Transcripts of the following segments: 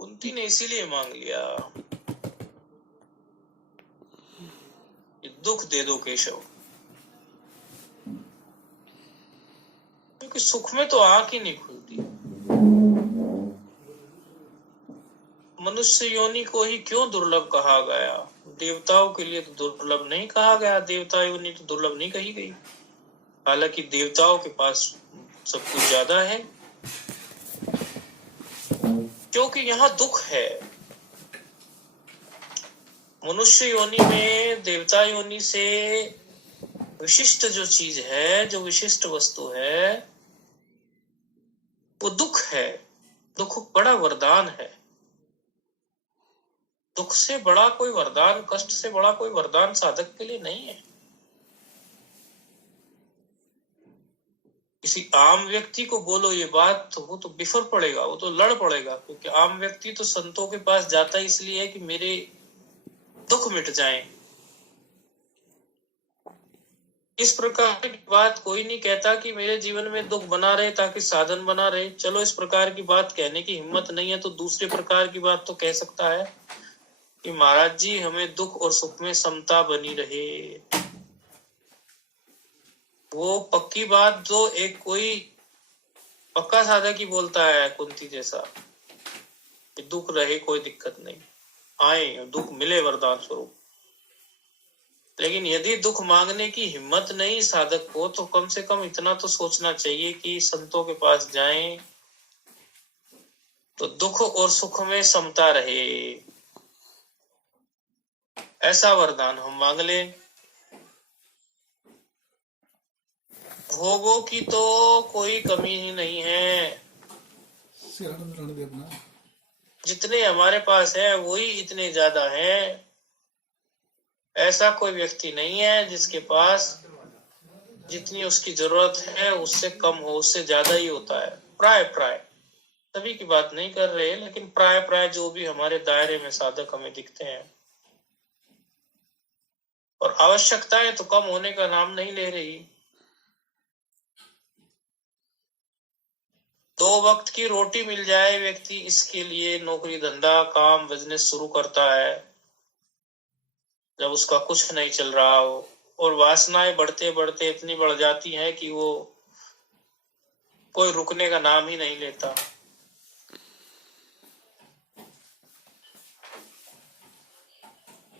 कुंती ने इसीलिए मांग लिया, दुख दे दो केशव, क्योंकि सुख में तो आंख ही नहीं खुलती। मनुष्य योनि को ही क्यों दुर्लभ कहा गया? देवताओं के लिए तो दुर्लभ नहीं कहा गया, देवता योनि तो दुर्लभ नहीं कही गई। हालांकि देवताओं के पास सब कुछ ज्यादा है, क्योंकि यहाँ दुख है। मनुष्य योनि में देवता योनि से विशिष्ट जो चीज है, जो विशिष्ट वस्तु है, वो दुख है। दुख बड़ा वरदान है। दुख से बड़ा कोई वरदान, कष्ट से बड़ा कोई वरदान साधक के लिए नहीं है। किसी आम व्यक्ति को बोलो ये बात तो वो तो बिफर पड़ेगा, वो तो लड़ पड़ेगा, क्योंकि आम व्यक्ति तो संतों के पास जाता इसलिए है कि मेरे दुख मिट जाएं। इस प्रकार की बात कोई नहीं कहता कि मेरे जीवन में दुख बना रहे ताकि साधन बना रहे। चलो इस प्रकार की बात कहने की हिम्मत नहीं है तो दूसरे प्रकार की बात तो कह सकता है कि महाराज जी हमें दुख और सुख में समता बनी रहे। वो पक्की बात जो एक कोई पक्का साधक ही बोलता है, कुंती जैसा, कि दुख रहे कोई दिक्कत नहीं, आए दुख मिले वरदान स्वरूप। लेकिन यदि दुख मांगने की हिम्मत नहीं साधक को, तो कम से कम इतना तो सोचना चाहिए कि संतों के पास जाएं तो दुख और सुख में समता रहे, ऐसा वरदान हम मांग लें। भोगों की तो कोई कमी ही नहीं है, जितने हमारे पास है वही इतने ज्यादा है। ऐसा कोई व्यक्ति नहीं है जिसके पास जितनी उसकी जरूरत है उससे कम हो, उससे ज्यादा ही होता है। प्राय सभी की बात नहीं कर रहे, लेकिन प्राय जो भी हमारे दायरे में साधक हमें दिखते हैं। और आवश्यकताएं तो कम होने का नाम नहीं ले रही। 2 वक्त की रोटी मिल जाए व्यक्ति, इसके लिए नौकरी धंधा काम बिजनेस शुरू करता है जब उसका कुछ नहीं चल रहा हो। और वासनाएं बढ़ते बढ़ते इतनी बढ़ जाती हैं कि वो कोई रुकने का नाम ही नहीं लेता।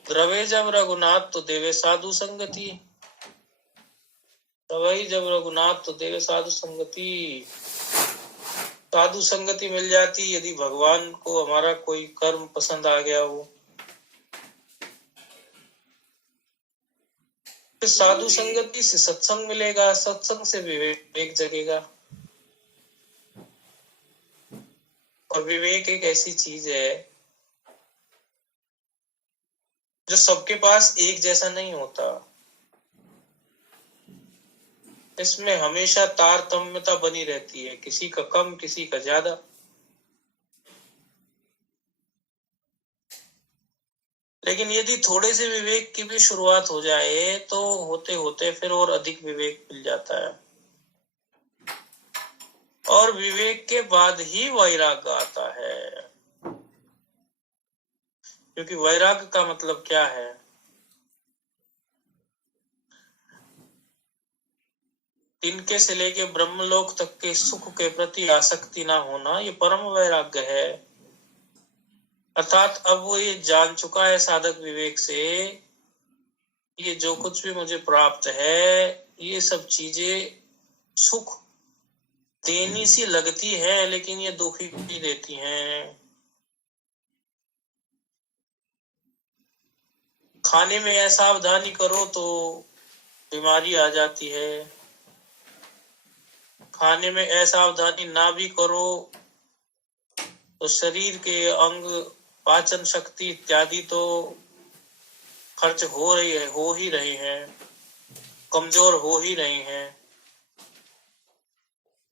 द्रवे जब रघुनाथ तो देवे साधु संगति, द्रवई जब रघुनाथ तो देवे साधु संगति। साधु संगति मिल जाती यदि भगवान को हमारा कोई कर्म पसंद आ गया हो। फिर साधु संगति से सत्संग मिलेगा, सत्संग से विवेक जगेगा। और विवेक एक ऐसी चीज है जो सबके पास एक जैसा नहीं होता। इसमें हमेशा तारतम्यता बनी रहती है, किसी का कम किसी का ज्यादा। लेकिन यदि थोड़े से विवेक की भी शुरुआत हो जाए तो होते होते फिर और अधिक विवेक मिल जाता है। और विवेक के बाद ही वैराग्य आता है, क्योंकि वैराग्य का मतलब क्या है? तिनके से लेके ब्रह्मलोक तक के सुख के प्रति आसक्ति ना होना, ये परम वैराग्य है। अर्थात अब वो ये जान चुका है साधक विवेक से, ये जो कुछ भी मुझे प्राप्त है ये सब चीजें सुख देनी सी लगती है, लेकिन ये दुख ही देती हैं। खाने में असावधानी करो तो बीमारी आ जाती है, खाने में असावधानी ना भी करो तो शरीर के अंग पाचन शक्ति इत्यादि तो खर्च हो ही रहे हैं, कमजोर हो ही रहे हैं।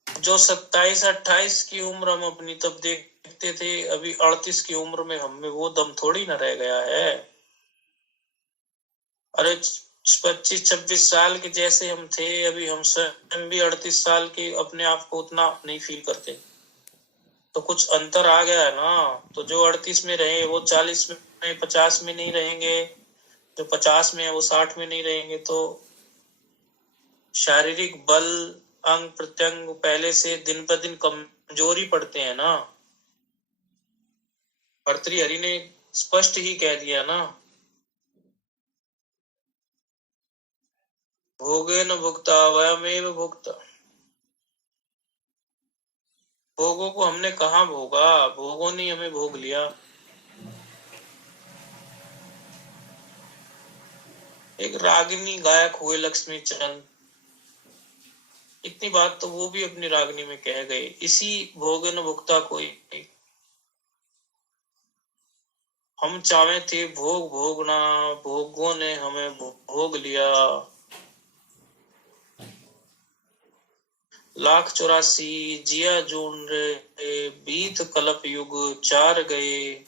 जो 27-28 की उम्र हम अपनी तब देखते थे, अभी 38 की उम्र में हम में वो दम थोड़ी ना रह गया है। अरे 25-26 साल के जैसे हम थे, अभी हम स्वयं भी 38 साल के अपने आप को उतना नहीं फील करते। तो कुछ अंतर आ गया है ना। तो जो 38 में रहे वो 40 में 50 में नहीं रहेंगे, जो 50 में है वो 60 में नहीं रहेंगे। तो शारीरिक बल, अंग प्रत्यंग पहले से दिन पर दिन कमजोरी पड़ते हैं ना। भर्तृहरि ने स्पष्ट ही कह दिया ना, भोगेन भुक्ता वयमेव भुक्त। भोगों को हमने कहाँ भोगा, भोगों ने हमें भोग लिया। एक रागिनी गायक हुए लक्ष्मी चंद, इतनी बात तो वो भी अपनी रागनी में कह गए। इसी भोगन भुक्ता को हम चाहे थे भोग भोगना, भोगों ने हमें भोग लिया। 1,84 जिया जून रे, बीत कलप युग 4 गए।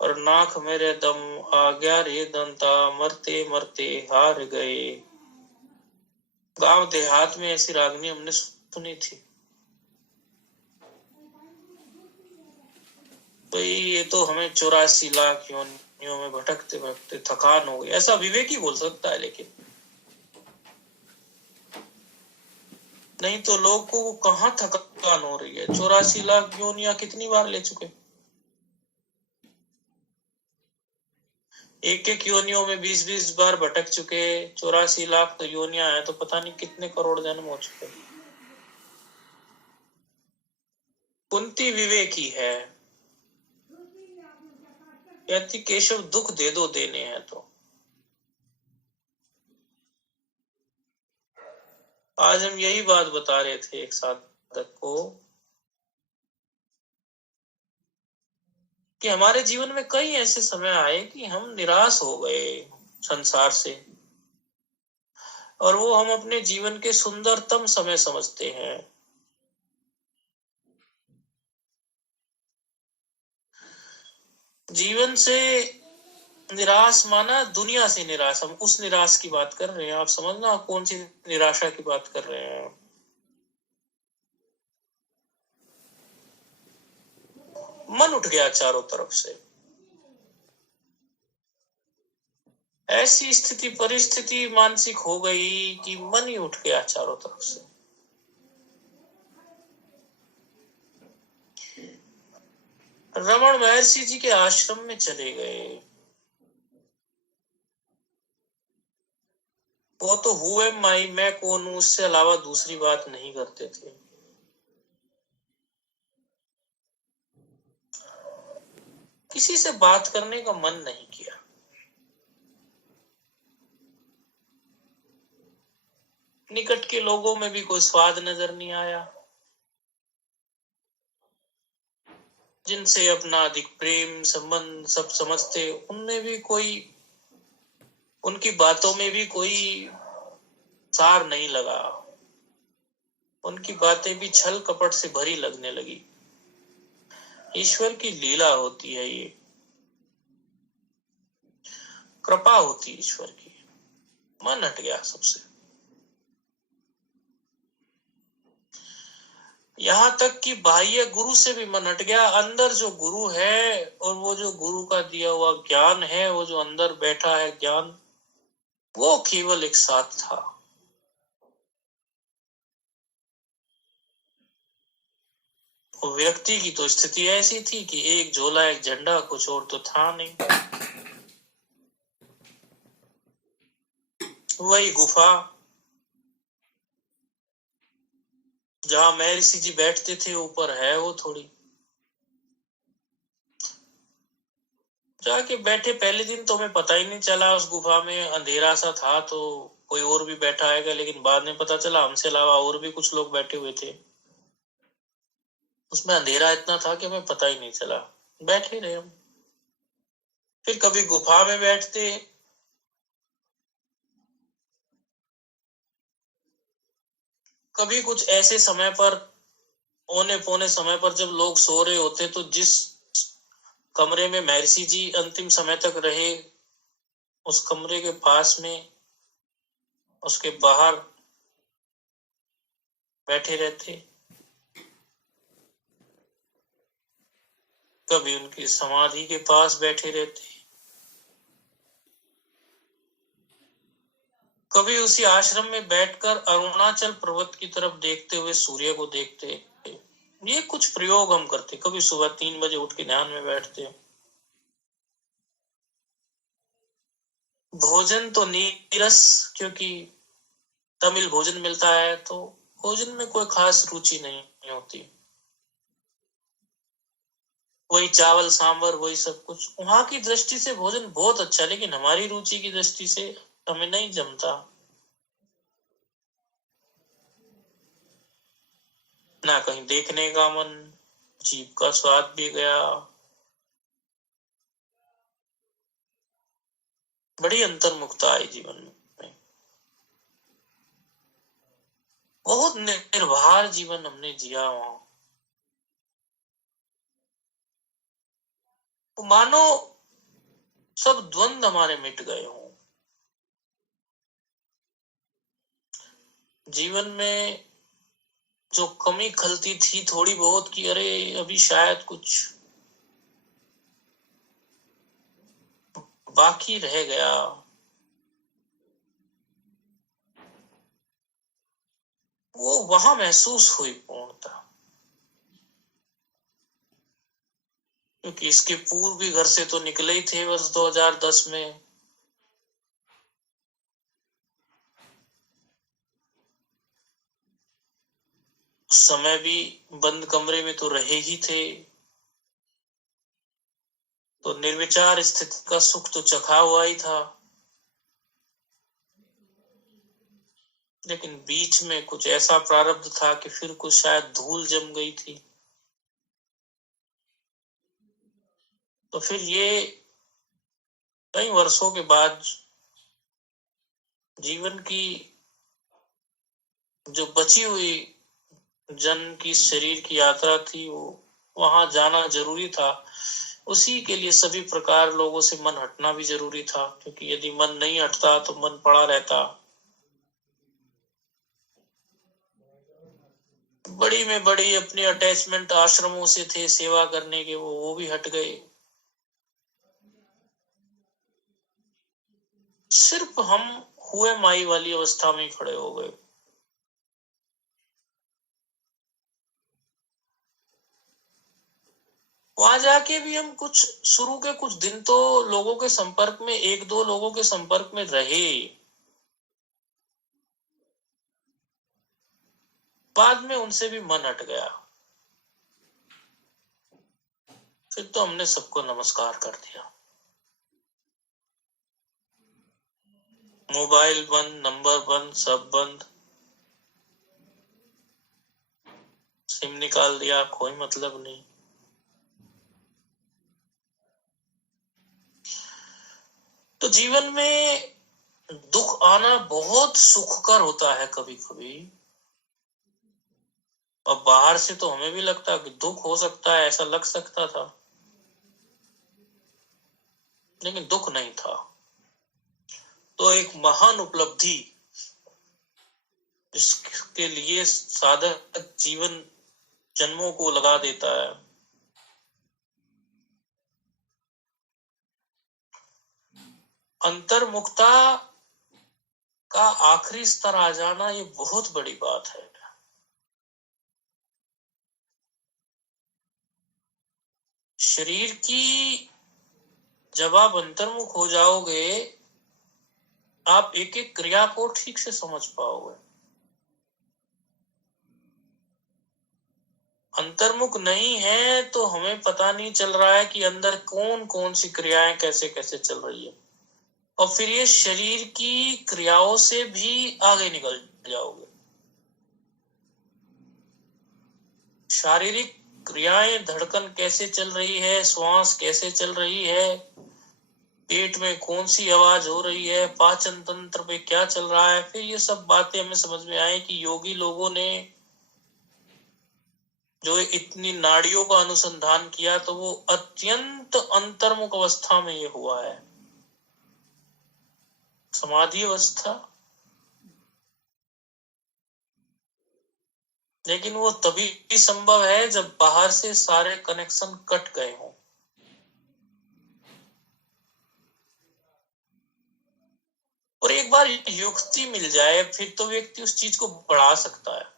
और नाक मेरे दम आ गया रे दंता, मरते मरते हार गए। गांव देहात में ऐसी रागनी हमने सुनी थी। तो ये तो हमें 84 लाख योनियों में भटकते भटकते थकान हो गई, ऐसा विवेक ही बोल सकता है। लेकिन नहीं तो लोग को कहाँ थकान हो रही है। 84 लाख योनियां कितनी बार ले चुके, एक एक योनियों में 20-20 बार भटक चुके। 84 लाख तो योनियां हैं, तो पता नहीं कितने करोड़ जन्म हो चुके। कुंती विवेकी है, कहती केशव दुख दे दो देने हैं तो। आज हम यही बात बता रहे थे एक साधक को कि हमारे जीवन में कई ऐसे समय आए कि हम निराश हो गए संसार से, और वो हम अपने जीवन के सुंदरतम समय समझते हैं। जीवन से निराश माना दुनिया से निराश, हम उस निराश की बात कर रहे हैं। आप समझना कौन सी निराशा की बात कर रहे हैं। मन उठ गया चारों तरफ से, ऐसी स्थिति परिस्थिति मानसिक हो गई कि मन ही उठ गया चारों तरफ से। रमण महर्षि जी के आश्रम में चले गए। वो तो हुए माई मैं कौन हूं, उससे अलावा दूसरी बात नहीं करते थे। किसी से बात करने का मन नहीं किया। निकट के लोगों में भी कोई स्वाद नजर नहीं आया। जिनसे अपना अधिक प्रेम संबंध सब समझते, उनमें भी कोई, उनकी बातों में भी कोई सार नहीं लगा। उनकी बातें भी छल कपट से भरी लगने लगी। ईश्वर की लीला होती है ये, कृपा होती है ईश्वर की। मन हट गया सबसे। यहाँ तक कि बाह्य गुरु से भी मन हट गया। अंदर जो गुरु है और वो जो गुरु का दिया हुआ ज्ञान है, वो जो अंदर बैठा है ज्ञान, वो केवल एक साथ था। वो व्यक्ति की तो स्थिति ऐसी थी कि एक झोला एक झंडा, कुछ और तो था नहीं। वही गुफा जहां महर्षि जी बैठते थे, ऊपर है वो थोड़ी। जाके बैठे, पहले दिन तो हमें पता ही नहीं चला। उस गुफा में अंधेरा सा था, तो कोई और भी बैठा है, लेकिन बाद में पता चला हमसे अलावा और भी कुछ लोग बैठे हुए थे। उसमें अंधेरा इतना था कि हमें पता ही नहीं चला, बैठे रहे हम। फिर कभी गुफा में बैठते, कभी कुछ ऐसे समय पर, औने पौने समय पर जब लोग सो रहे होते, तो जिस कमरे में महर्षि जी अंतिम समय तक रहे, उस कमरे के पास में, उसके बाहर बैठे रहते। कभी उनकी समाधि के पास बैठे रहते, कभी उसी आश्रम में बैठकर अरुणाचल पर्वत की तरफ देखते हुए सूर्य को देखते। ये कुछ प्रयोग हम करते। कभी सुबह 3 बजे उठ के ध्यान में बैठते। भोजन तो नीरस, क्योंकि तमिल भोजन मिलता है, तो भोजन में कोई खास रुचि नहीं होती। वही चावल सांभर, वही सब कुछ। वहां की दृष्टि से भोजन बहुत अच्छा, लेकिन हमारी रुचि की दृष्टि से हमें नहीं जमता। ना कहीं देखने का मन, जीभ का स्वाद भी गया। बड़ी अंतर्मुखता आई जीवन में। बहुत निर्भर जीवन हमने जिया वहां। तो मानो सब द्वंद हमारे मिट गए हों। जीवन में जो कमी खलती थी थोड़ी बहुत कि अरे अभी शायद कुछ बाकी रह गया, वो वहां महसूस हुई पूर्णता। क्योंकि इसके पूर्व भी घर से तो निकले ही थे वर्ष 2010 में। उस समय भी बंद कमरे में तो रहे ही थे, तो निर्विचार स्थिति का सुख तो चखा हुआ ही था। लेकिन बीच में कुछ ऐसा प्रारब्ध था कि फिर कुछ शायद धूल जम गई थी। तो फिर ये कई वर्षों के बाद जीवन की जो बची हुई जन्म की शरीर की यात्रा थी, वो वहां जाना जरूरी था। उसी के लिए सभी प्रकार लोगों से मन हटना भी जरूरी था, क्योंकि यदि मन नहीं हटता तो मन पड़ा रहता। बड़ी में बड़ी अपनी अटैचमेंट आश्रमों से थे सेवा करने के, वो भी हट गए। सिर्फ हम हुए माई वाली अवस्था में खड़े हो गए। वहां जाके भी हम कुछ शुरू के कुछ दिन तो लोगों के संपर्क में, 1-2 लोगों के संपर्क में रहे। बाद में उनसे भी मन हट गया। फिर तो हमने सबको नमस्कार कर दिया। मोबाइल बंद, नंबर बंद, सब बंद। सिम निकाल दिया, कोई मतलब नहीं। तो जीवन में दुख आना बहुत सुखकर होता है कभी कभी। और बाहर से तो हमें भी लगता है कि दुख हो सकता है, ऐसा लग सकता था, लेकिन दुख नहीं था। तो एक महान उपलब्धि, जिसके लिए साधक जीवन जन्मों को लगा देता है। अंतर्मुखता का आखिरी स्तर आ जाना, ये बहुत बड़ी बात है। शरीर की जब आप अंतर्मुख हो जाओगे, आप एक एक क्रिया को ठीक से समझ पाओगे। अंतर्मुख नहीं है तो हमें पता नहीं चल रहा है कि अंदर कौन कौन सी क्रियाएं कैसे कैसे चल रही है। और फिर ये शरीर की क्रियाओं से भी आगे निकल जाओगे। शारीरिक क्रियाएं, धड़कन कैसे चल रही है, श्वास कैसे चल रही है, पेट में कौन सी आवाज हो रही है, पाचन तंत्र पे क्या चल रहा है, फिर ये सब बातें हमें समझ में आए कि योगी लोगों ने जो इतनी नाड़ियों का अनुसंधान किया, तो वो अत्यंत अंतर्मुख अवस्था में ये हुआ है, समाधि अवस्था। लेकिन वो तभी संभव है जब बाहर से सारे कनेक्शन कट गए हों। और एक बार युक्ति मिल जाए फिर तो व्यक्ति उस चीज को बढ़ा सकता है।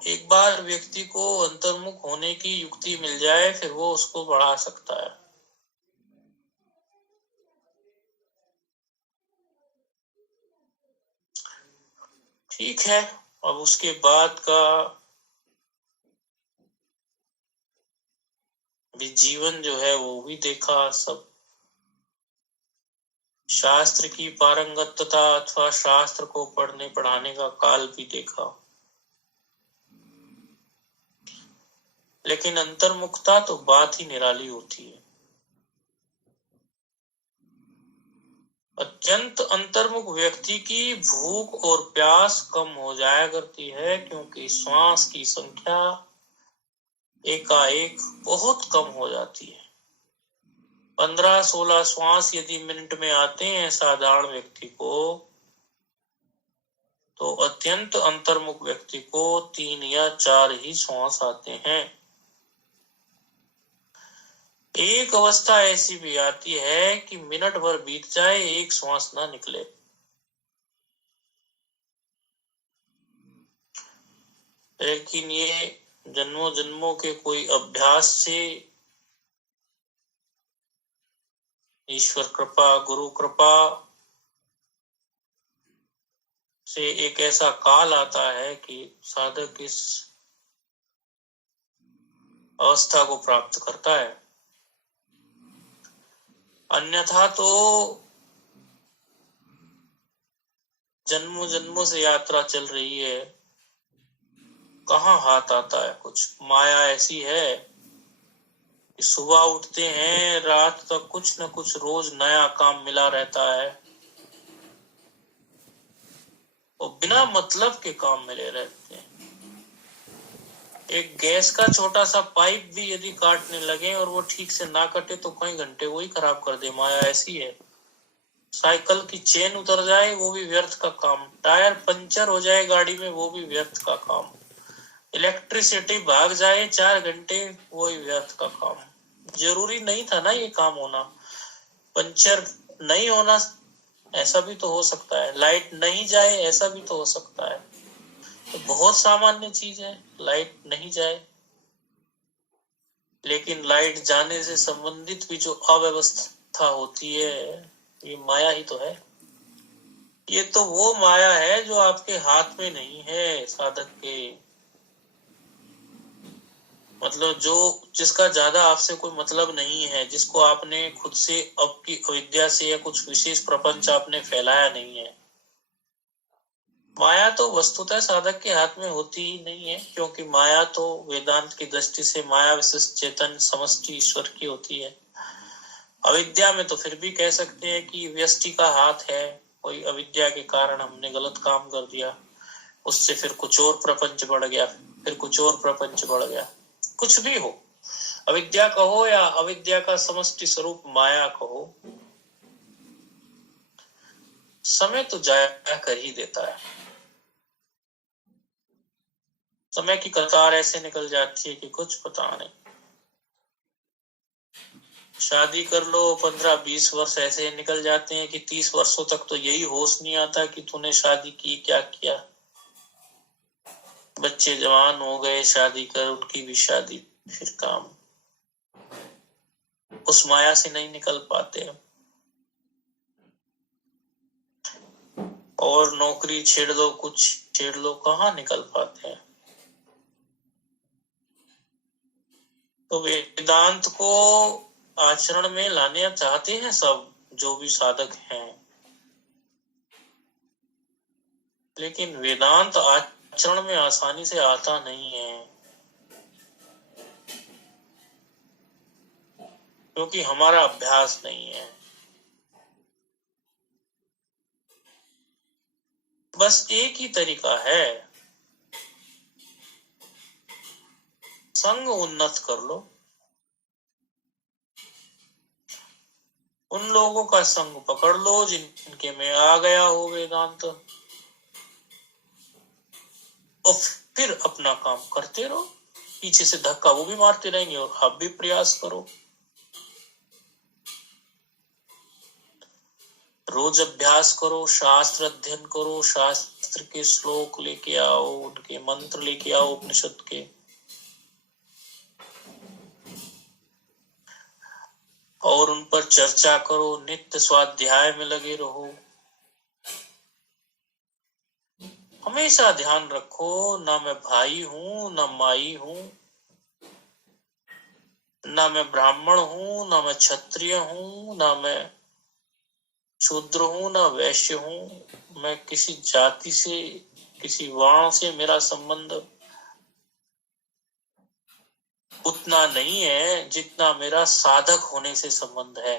एक बार व्यक्ति को अंतर्मुख होने की युक्ति मिल जाए फिर वो उसको बढ़ा सकता है। ठीक है, अब उसके बाद का भी जीवन जो है वो भी देखा सब। शास्त्र की पारंगतता अथवा शास्त्र को पढ़ने पढ़ाने का काल भी देखा। लेकिन अंतर्मुखता तो बात ही निराली होती है। अत्यंत अंतर्मुख व्यक्ति की भूख और प्यास कम हो जाया करती है, क्योंकि श्वास की संख्या एकाएक बहुत कम हो जाती है। 15-16 श्वास यदि मिनट में आते हैं साधारण व्यक्ति को, तो अत्यंत अंतर्मुख व्यक्ति को 3 या 4 ही श्वास आते हैं। एक अवस्था ऐसी भी आती है कि मिनट भर बीत जाए एक श्वास ना निकले। लेकिन ये जन्मों जन्मों के कोई अभ्यास से, ईश्वर कृपा, गुरु कृपा से एक ऐसा काल आता है कि साधक इस अवस्था को प्राप्त करता है। अन्यथा तो जन्मों जन्मों से यात्रा चल रही है, कहाँ हाथ आता है कुछ। माया ऐसी है कि सुबह उठते हैं रात तक कुछ न कुछ रोज नया काम मिला रहता है, और बिना मतलब के काम मिले रहते हैं। एक गैस का छोटा सा पाइप भी यदि काटने लगे और वो ठीक से ना कटे तो कई घंटे वही खराब कर दे। माया ऐसी है। साइकिल की चेन उतर जाए वो भी व्यर्थ का काम, टायर पंचर हो जाए गाड़ी में वो भी व्यर्थ का काम, इलेक्ट्रिसिटी भाग जाए 4 घंटे वो भी व्यर्थ का काम। जरूरी नहीं था ना ये काम होना। पंचर नहीं होना ऐसा भी तो हो सकता है, लाइट नहीं जाए ऐसा भी तो हो सकता है। तो बहुत सामान्य चीज है लाइट नहीं जाए। लेकिन लाइट जाने से संबंधित भी जो अव्यवस्था होती है, ये माया ही तो है। ये तो वो माया है जो आपके हाथ में नहीं है साधक के। मतलब जो जिसका ज्यादा आपसे कोई मतलब नहीं है, जिसको आपने खुद से आपकी अविद्या से या कुछ विशेष प्रपंच आपने फैलाया नहीं है। माया तो वस्तुतः साधक के हाथ में होती ही नहीं है, क्योंकि माया तो वेदांत की दृष्टि से माया विशिष्ट चेतन समष्टि ईश्वर की होती है। अविद्या में तो फिर भी कह सकते हैं कि व्यष्टि का हाथ है, कोई अविद्या के कारण हमने गलत काम कर दिया, उससे फिर कुछ और प्रपंच बढ़ गया, फिर कुछ और प्रपंच बढ़ गया। कुछ भी हो, अविद्या कहो या अविद्या का समष्टि स्वरूप माया कहो, समय तो जाया कर ही देता है। समय की कतार ऐसे निकल जाती है कि कुछ पता नहीं। शादी कर लो 15-20 वर्ष ऐसे निकल जाते हैं कि 30 वर्षों तक तो यही होश नहीं आता कि तूने शादी की, क्या किया। बच्चे जवान हो गए, शादी कर, उनकी भी शादी, फिर काम। उस माया से नहीं निकल पाते। और नौकरी छेड़ लो, कुछ छेड़ लो, कहाँ निकल पाते हैं। तो वेदांत को आचरण में लाने चाहते हैं सब जो भी साधक हैं, लेकिन वेदांत आचरण में आसानी से आता नहीं है, क्योंकि हमारा अभ्यास नहीं है। बस एक ही तरीका है, संग उन्नत कर लो। उन लोगों का संग पकड़ लो जिनके में आ गया हो वेदांत, और फिर अपना काम करते रहो। पीछे से धक्का वो भी मारते रहेंगे और आप भी प्रयास करो। रोज अभ्यास करो, शास्त्र अध्ययन करो, शास्त्र के श्लोक लेके आओ, उनके मंत्र लेके आओ उपनिषद के, और उन पर चर्चा करो, नित्य स्वाध्याय में लगे रहो। हमेशा ध्यान रखो, ना मैं भाई हूं, ना माई हूं, ना मैं ब्राह्मण हूं, ना मैं क्षत्रिय हूं, ना मैं शूद्र हूं, ना वैश्य हूं। मैं किसी जाति से, किसी वर्ण से मेरा संबंध उतना नहीं है जितना मेरा साधक होने से संबंध है।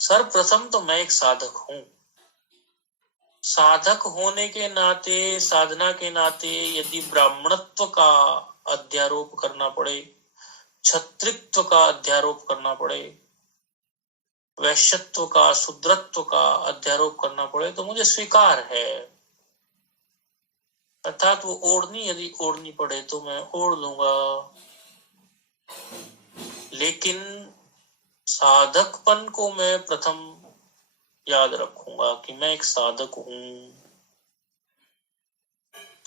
सर्वप्रथम तो मैं एक साधक हूं। साधक होने के नाते, साधना के नाते यदि ब्राह्मणत्व का अध्यारोप करना पड़े, क्षत्रित्व का अध्यारोप करना पड़े, वैश्यत्व का, शूद्रत्व का अध्यारोप करना पड़े तो मुझे स्वीकार है। अर्थात वो ओढ़नी यदि ओढ़नी पड़े तो मैं ओढ़ लूंगा, लेकिन साधकपन को मैं प्रथम याद रखूंगा कि मैं एक साधक हूं।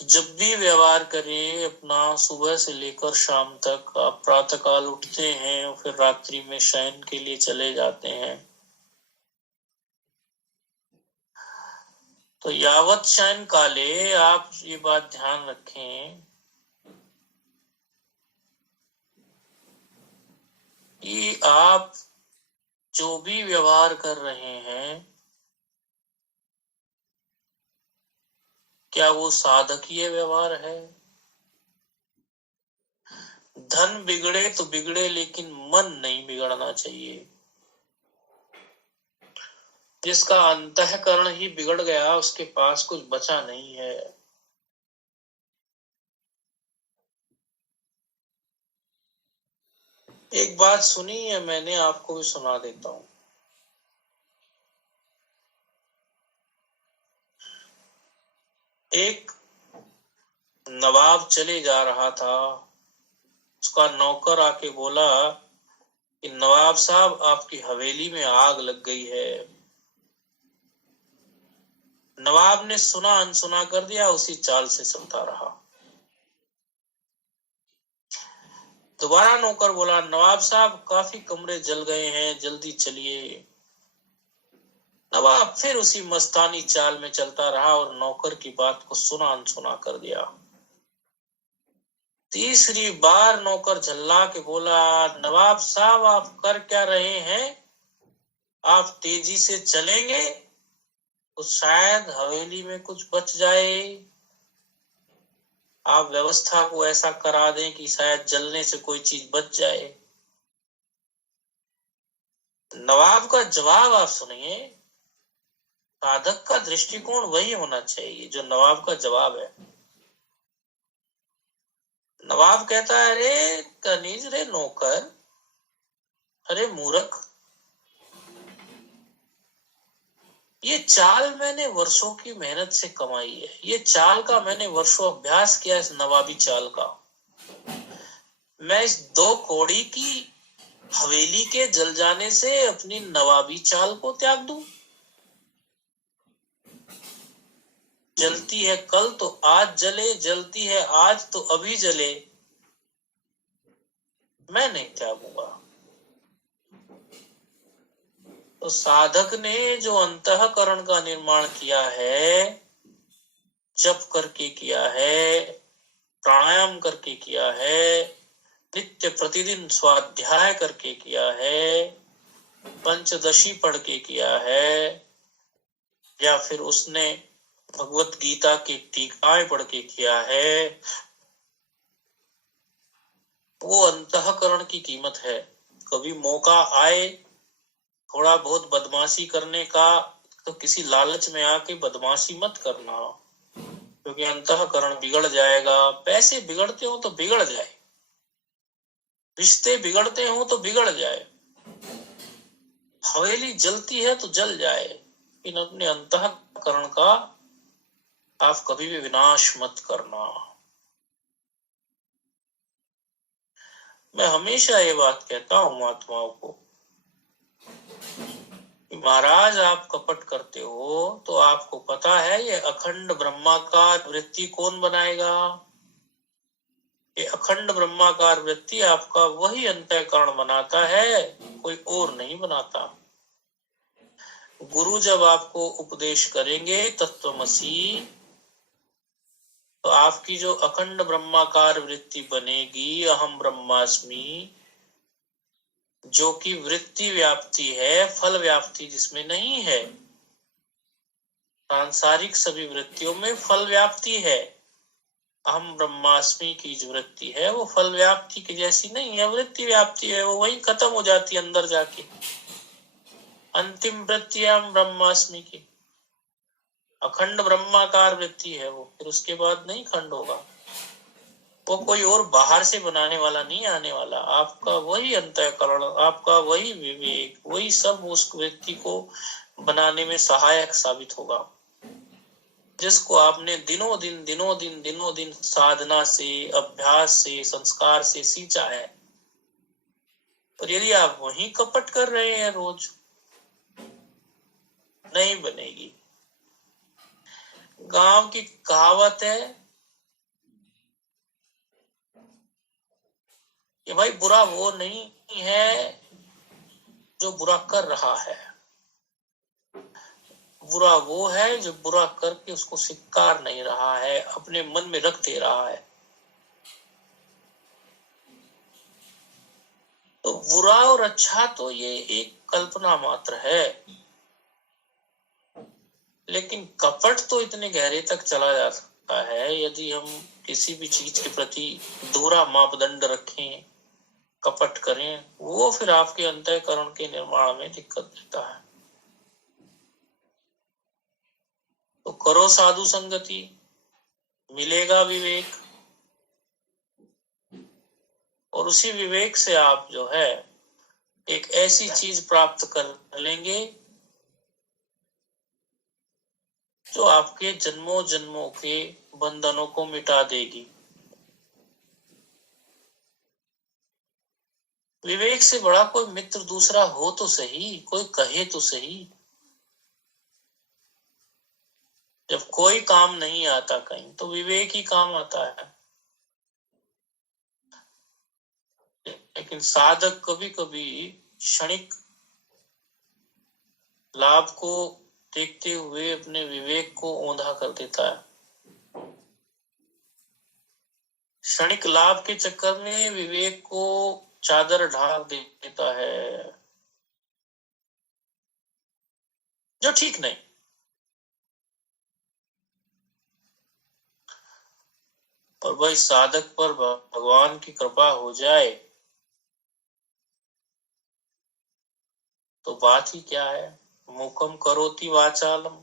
जब भी व्यवहार करें अपना, सुबह से लेकर शाम तक, आप प्रातः काल उठते हैं और फिर रात्रि में शयन के लिए चले जाते हैं, तो यावत शयन काले आप ये बात ध्यान रखें कि आप जो भी व्यवहार कर रहे हैं, क्या वो साधकीय व्यवहार है? धन बिगड़े तो बिगड़े, लेकिन मन नहीं बिगड़ना चाहिए। जिसका अंतःकरण ही बिगड़ गया, उसके पास कुछ बचा नहीं है। एक बात सुनी है मैंने, आपको भी सुना देता हूं। एक नवाब चले जा रहा था, उसका नौकर आके बोला कि नवाब साहब, आपकी हवेली में आग लग गई है। नवाब ने सुना अनसुना कर दिया, उसी चाल से चलता रहा। दोबारा नौकर बोला, नवाब साहब काफी कमरे जल गए हैं, जल्दी चलिए। नवाब फिर उसी मस्तानी चाल में चलता रहा और नौकर की बात को सुना अनसुना कर दिया। तीसरी बार नौकर झल्ला के बोला, नवाब साहब आप कर क्या रहे हैं? आप तेजी से चलेंगे तो शायद हवेली में कुछ बच जाए। आप व्यवस्था को ऐसा करा दें कि शायद जलने से कोई चीज बच जाए। नवाब का जवाब आप सुनिए। साधक का दृष्टिकोण वही होना चाहिए जो नवाब का जवाब है। नवाब कहता है, अरे कनीज, रे नौकर, अरे मूर्ख, ये चाल मैंने वर्षों की मेहनत से कमाई है। ये चाल का मैंने वर्षों अभ्यास किया, इस नवाबी चाल का। मैं इस 2 कौड़ी की हवेली के जल जाने से अपनी नवाबी चाल को त्याग दूं? जलती है कल तो आज जले, जलती है आज तो अभी जले, मैं नहीं त्यागूंगा। तो साधक ने जो अंतःकरण का निर्माण किया है, जप करके किया है, प्राणायाम करके किया है, नित्य प्रतिदिन स्वाध्याय करके किया है, पंचदशी पढ़ के किया है, या फिर उसने भगवत गीता की टीकाएं पढ़ के किया है, वो अंतःकरण की कीमत है। कभी मौका आए थोड़ा बहुत बदमाशी करने का, तो किसी लालच में आके बदमाशी मत करना, क्योंकि अंतःकरण बिगड़ जाएगा। पैसे बिगड़ते हो तो बिगड़ जाए, रिश्ते बिगड़ते हो तो बिगड़ जाए, हवेली जलती है तो जल जाए, लेकिन अपने अंतःकरण का आप कभी भी विनाश मत करना। मैं हमेशा ये बात कहता हूं महात्माओं को, महाराज आप कपट करते हो तो आपको पता है ये अखंड ब्रह्माकार वृत्ति कौन बनाएगा? ये अखंड ब्रह्माकार वृत्ति आपका वही अंतःकरण बनाता है, कोई और नहीं बनाता। गुरु जब आपको उपदेश करेंगे तत्वमसी, तो आपकी जो अखंड ब्रह्माकार वृत्ति बनेगी, अहम ब्रह्मास्मि, जो कि वृत्ति व्याप्ति है, फल व्याप्ति जिसमें नहीं है। सांसारिक सभी वृत्तियों में फल व्याप्ति है। अहम ब्रह्मास्मि की जो वृत्ति है वो फल व्याप्ति की जैसी नहीं है, वृत्ति व्याप्ति है, वो वही खत्म हो जाती है अंदर जाके। अंतिम वृत्ति है अहम ब्रह्मास्मि की, अखंड ब्रह्माकार वृत्ति है वो, फिर उसके बाद नहीं खंड होगा। वो कोई और बाहर से बनाने वाला नहीं आने वाला, आपका वही अंतःकरण, आपका वही विवेक, वही सब उस व्यक्ति को बनाने में सहायक साबित होगा, जिसको आपने दिनों दिन साधना से, अभ्यास से, संस्कार से सींचा है। और यदि आप वही कपट कर रहे हैं रोज, नहीं बनेगी। गांव की कहावत है कि भाई बुरा वो नहीं है जो बुरा कर रहा है, बुरा वो है जो बुरा करके उसको स्वीकार नहीं रहा है, अपने मन में रख दे रहा है। तो बुरा और अच्छा तो ये एक कल्पना मात्र है, लेकिन कपट तो इतने गहरे तक चला जा सकता है यदि हम किसी भी चीज के प्रति दोहरा मापदंड रखें, कपट करें, वो फिर आपके अंतःकरण के निर्माण में दिक्कत देता है। तो करो साधु संगति, मिलेगा विवेक, और उसी विवेक से आप जो है एक ऐसी चीज प्राप्त कर लेंगे जो आपके जन्मों जन्मों के बंधनों को मिटा देगी। विवेक से बड़ा कोई मित्र दूसरा हो तो सही, कोई कहे तो सही। जब कोई काम नहीं आता कहीं तो विवेक ही काम आता है। लेकिन साधक कभी कभी क्षणिक लाभ को देखते हुए अपने विवेक को औंधा कर देता है। क्षणिक लाभ के चक्कर में विवेक को चादर ढाक देता है, जो ठीक नहीं। और भाई साधक पर भगवान की कृपा हो जाए तो बात ही क्या है। मूकम करोति वाचालम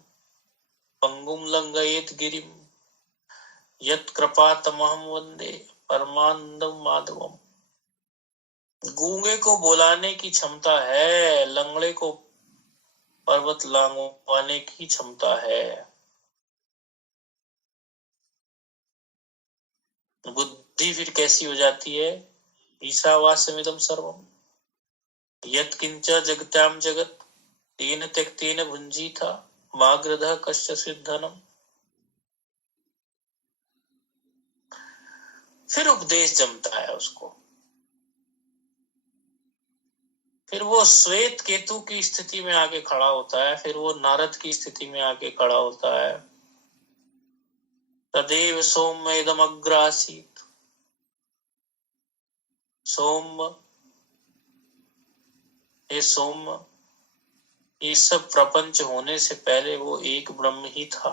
पंगुम लंघयेत गिरिम यत् कृपातमहं वंदे परमानंदम माधवम। गूंगे को बुलाने की क्षमता है, लंगड़े को पर्वत लांघवाने की क्षमता है। बुद्धि फिर कैसी हो जाती है? ईशावास्यमिदं सर्वम यत् किंच जगत्याम जगत तेन त्यक्तेन भुंजीथा माग्रधः कश्चित् धनम। फिर उपदेश जमता है उसको, फिर वो श्वेत केतु की स्थिति में आके खड़ा होता है, फिर वो नारद की स्थिति में आके खड़ा होता है। तदेव सौम्येदमग्रासीत्, सौम्य, हे सौम्य, ये सब प्रपंच होने से पहले वो एक ब्रह्म ही था।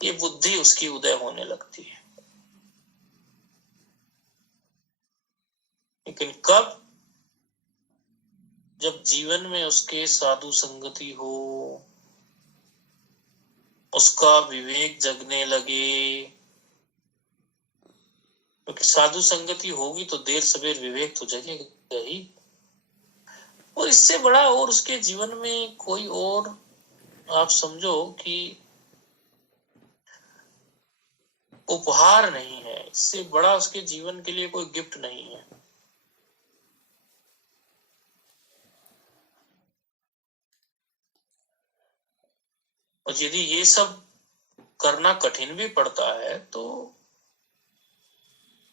ये बुद्धि उसकी उदय होने लगती है। लेकिन कब? जब जीवन में उसके साधु संगति हो, उसका विवेक जगने लगे। क्योंकि साधु संगति होगी तो देर सवेर विवेक तो जगेगा ही। और इससे बड़ा और उसके जीवन में कोई और, आप समझो कि उपहार नहीं है, इससे बड़ा उसके जीवन के लिए कोई गिफ्ट नहीं है। और यदि ये सब करना कठिन भी पड़ता है तो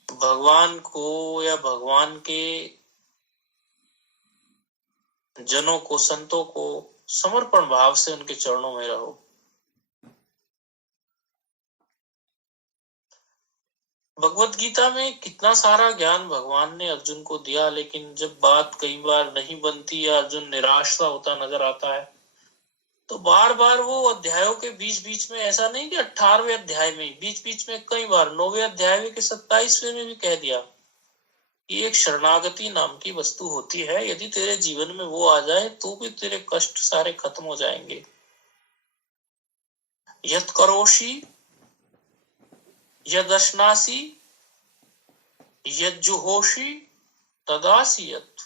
भगवान को या भगवान के जनों को, संतों को समर्पण भाव से उनके चरणों में रहो। भगवत गीता में कितना सारा ज्ञान भगवान ने अर्जुन को दिया, लेकिन जब बात कई बार नहीं बनती या अर्जुन निराश सा होता नजर आता है तो बार बार वो अध्यायों के बीच बीच में, ऐसा नहीं कि 18वें अध्याय में, बीच बीच में कई बार 9वें अध्याय के 27वें में भी कह दिया कि एक शरणागति नाम की वस्तु होती है, यदि तेरे जीवन में वो आ जाए तो भी तेरे कष्ट सारे खत्म हो जाएंगे। यत् करोषि यदश्नासि यज्जुहोषि तदासि यत्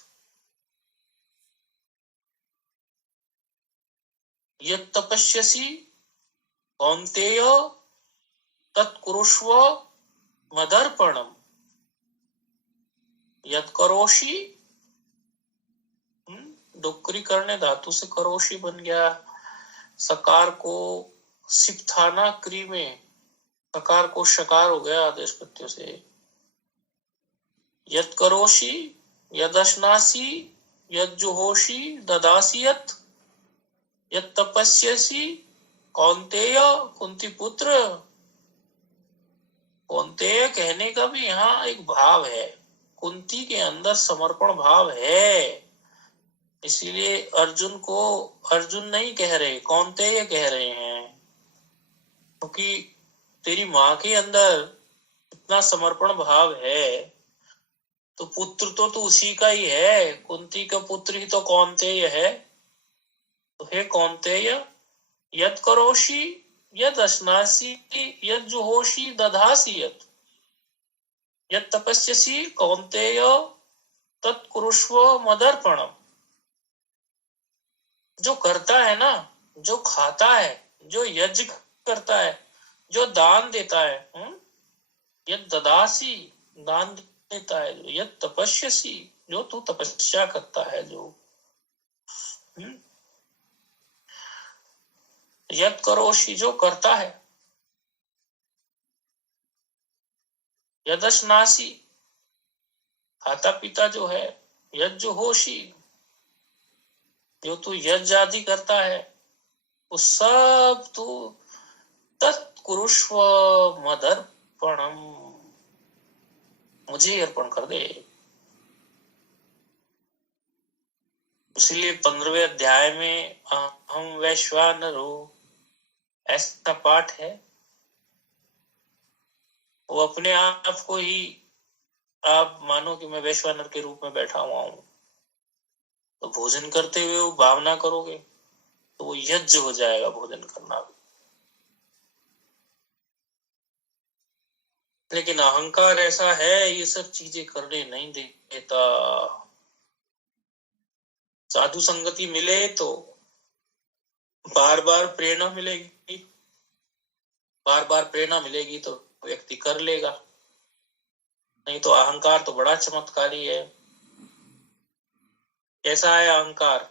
यत्तपस्यसि कौन्तेय तत्कुरुष्व मदर्पणम्। यत् करोषि, डुक्करी करने धातु से करोषि बन गया, सकार को सिप्थाना क्री में सकार को शकार हो गया आदेश प्रत्यय से। यत् करोषि यदश्नासि यज्जुहोषि ददासि यत् यत्तपस्यसि कौन्तेय, कुंती पुत्र। कौन्तेय कहने का भी यहाँ एक भाव है, कुंती के अंदर समर्पण भाव है, इसीलिए अर्जुन को अर्जुन नहीं कह रहे, कौन्तेय कह रहे हैं, क्योंकि तेरी माँ के अंदर इतना समर्पण भाव है तो पुत्र तो तू उसी का ही है, कुंती का पुत्र ही तो कौन्तेय है। तो हे कौन्तेय, यत् करोषि यदश्नासि यज्जुहोषि दधासि यत् यत्तपस्यसि कौन्तेय तत्कुरुष्व मदर्पणम्। जो करता है ना, जो खाता है, जो यज्ञ करता है, जो दान देता है, यत् ददासि, दान देता है, यत् तपस्यसि, जो तू तपस्या करता है, जो यत् करोषि, जो करता है, यदश्नासि, खाता पीता जो है, यज्जुहोषि, जो तू यज्ञ आदि करता है, वो सब तू तत्कुरुष्व मदर्पणम्, मुझे अर्पण कर दे। इसलिए 15वें अध्याय में हम वैश्वानरो ऐसा पाठ है, वो अपने आप को ही आप मानो कि मैं वैश्वानर के रूप में बैठा हुआ हूं, तो भोजन करते हुए वो भावना करोगे तो वो यज्ञ हो जाएगा भोजन करना भी। लेकिन अहंकार ऐसा है, ये सब चीजें करने नहीं देता। साधु संगति मिले तो बार बार प्रेरणा मिलेगी, बार बार प्रेरणा मिलेगी तो व्यक्ति कर लेगा, नहीं तो अहंकार तो बड़ा चमत्कारी है। कैसा है अहंकार?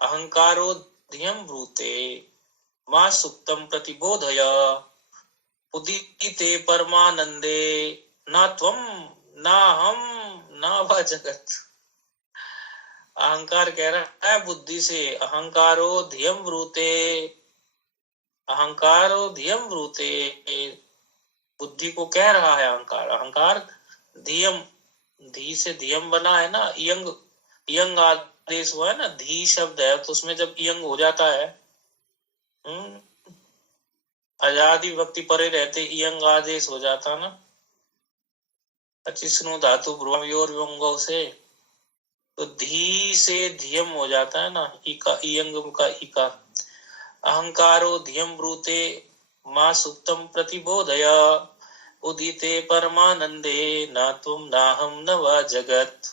अहंकारो धियम ब्रूते मां सुप्तम प्रतिबोधय उदिते परमानंदे ना त्वम ना हम ना वा जगत। अहंकार कह रहा है बुद्धि से, अहंकारो धियम ब्रूते, अहंकारो धियम ब्रूते, बुद्धि को कह रहा है अहंकार। अहंकार धियम, धी से धियम बना है ना, यंग यंग आदेश हुआ है ना, धी शब्द है तो उसमें जब यंग हो जाता है, आजादी विभक्ति परे रहते यंग आदेश हो जाता ना, अचिष्णु धातु भ्रुवयोर व्यंगों से, तो धी से धियम हो जाता है ना, इका यंग का इका। अहंकारो धियम ब्रूते मां सुप्तम प्रतिबोधय उदिते परमानंदे ना तुम ना हम न वा जगत।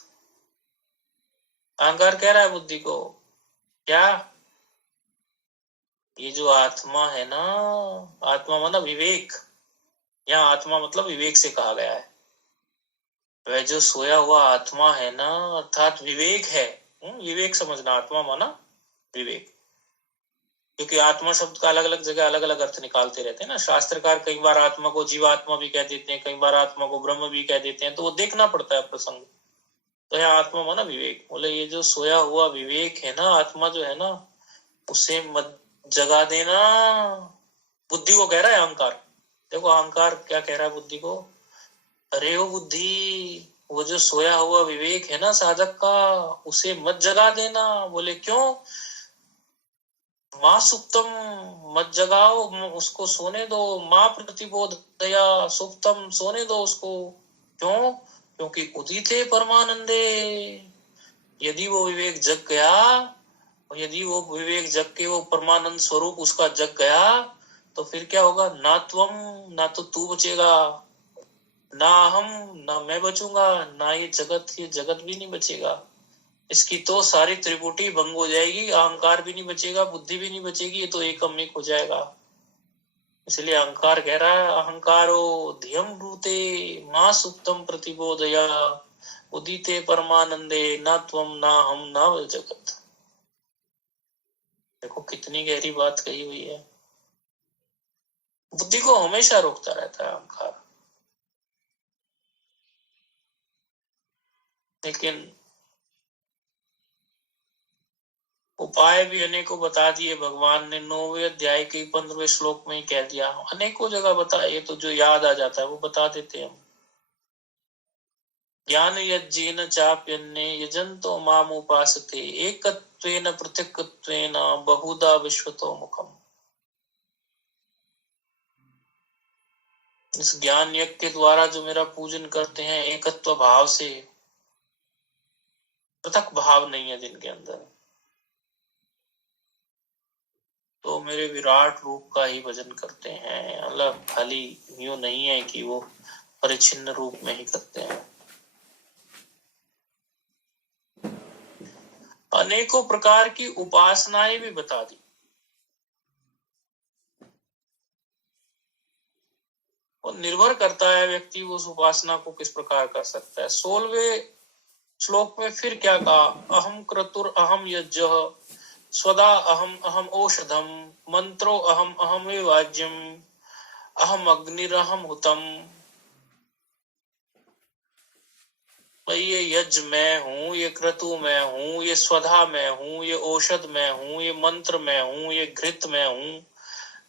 अहंकार कह रहा है बुद्धि को, क्या ये जो आत्मा है ना, आत्मा मतलब विवेक, यहाँ आत्मा मतलब विवेक से कहा गया है, वह जो सोया हुआ आत्मा है ना, अर्थात विवेक है, विवेक समझना, आत्मा माना विवेक। क्योंकि आत्मा शब्द का अलग अलग जगह अलग अलग अर्थ निकालते रहते हैं ना। शास्त्रकार कई बार आत्मा को जीवात्मा भी कह देते हैं, कई बार आत्मा को ब्रह्म भी कह देते हैं, तो वो देखना पड़ता है प्रसंग। तो यहाँ आत्मा माना विवेक, बोले ये जो सोया हुआ विवेक है ना, आत्मा जो है ना, उसे मत जगा देना। बुद्धि को कह रहा है अहंकार। देखो अहंकार क्या कह रहा है बुद्धि को, अरे वो बुद्धि, वो जो सोया हुआ विवेक है ना साधक का, उसे मत जगा देना। बोले क्यों? माँ सुप्तम, मत जगाओ, उसको सोने दो। माँ प्रतिबोधया सुप्तम, सोने दो उसको। क्यों? क्योंकि उदिते परमानंदे, यदि वो विवेक जग गया, यदि वो विवेक जग के वो परमानंद स्वरूप उसका जग गया, तो फिर क्या होगा? ना त्वम, ना तो तू बचेगा, ना हम, ना मैं बचूंगा, ना ये जगत भी नहीं बचेगा। इसकी तो सारी त्रिपुटी भंग हो जाएगी, अहंकार भी नहीं बचेगा, बुद्धि भी नहीं बचेगी, ये तो एकम एक हो जाएगा। इसलिए अहंकार कह रहा है, अहंकारो धियम ब्रूते मां सुप्तम प्रतिबोधया उदिते परमानंदे न त्वम ना हम ना वह जगत। देखो कितनी गहरी बात कही हुई है। बुद्धि को हमेशा रोकता रहता है अहंकार, लेकिन उपाय भी अनेकों बता दिए भगवान ने। 9वें अध्याय के 15वें श्लोक में ही कह दिया, अनेकों जगह बताइए, तो जो याद आ जाता है वो बता देते हैं हम। ज्ञान यज्ञेन चाप्यन्ने यजन्तो मामुपासते एकत्वेन पृथक्त्वेन बहुधा विश्वतो मुखम। इस ज्ञान यज्ञ के द्वारा जो मेरा पूजन करते हैं एकत्व भाव से, पृथक भाव नहीं है जिनके अंदर, तो मेरे विराट रूप का ही भजन करते हैं। अलग खाली यूं नहीं है कि वो परिच्छिन्न रूप में ही करते हैं। अनेकों प्रकार की उपासनाएं भी बता दी, और निर्भर करता है व्यक्ति उस उपासना को किस प्रकार कर सकता है। 16वें श्लोक में फिर क्या कहा, अहम क्रतुर अहम यज्ञ स्वदा अहम अहम औषधम मंत्रो अहम अहम वाज्यम अहम अग्निरहम हुतम। भाई ये यज्ञ मैं हूँ, ये क्रतु मैं हूँ, ये स्वधा मैं हूँ, ये औषध मैं हूँ, ये मंत्र मैं हूँ, ये घृत मैं हूँ,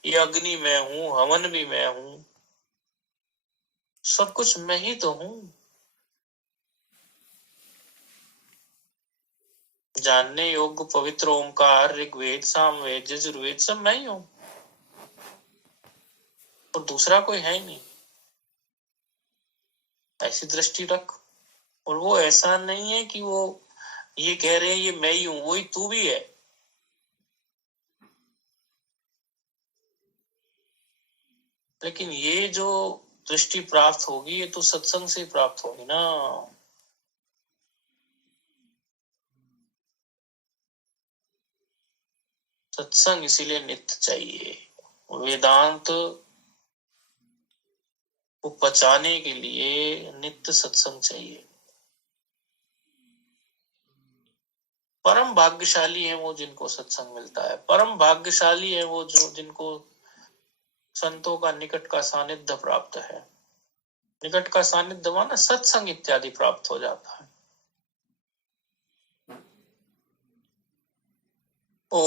ये अग्नि मैं हूँ, हवन भी मैं हूँ, सब कुछ मैं ही तो हूँ। जानने योग्य पवित्र ओंकार, ऋग्वेद सामवेद यजुर्वेद सब मैं ही हूँ, और दूसरा कोई है ही नहीं। ऐसी दृष्टि रख। और वो ऐसा नहीं है कि वो ये कह रहे हैं ये मैं ही हूँ, वही तू भी है। लेकिन ये जो दृष्टि प्राप्त होगी, ये तो सत्संग से प्राप्त होगी ना। सत्संग इसीलिए नित्य चाहिए। वेदांत को पचाने के लिए नित्य सत्संग चाहिए। परम भाग्यशाली है वो जिनको सत्संग मिलता है, परम भाग्यशाली है वो जो जिनको संतों का निकट का सानिध्य प्राप्त है। निकट का सानिध्य माना सत्संग इत्यादि प्राप्त हो जाता है। ओ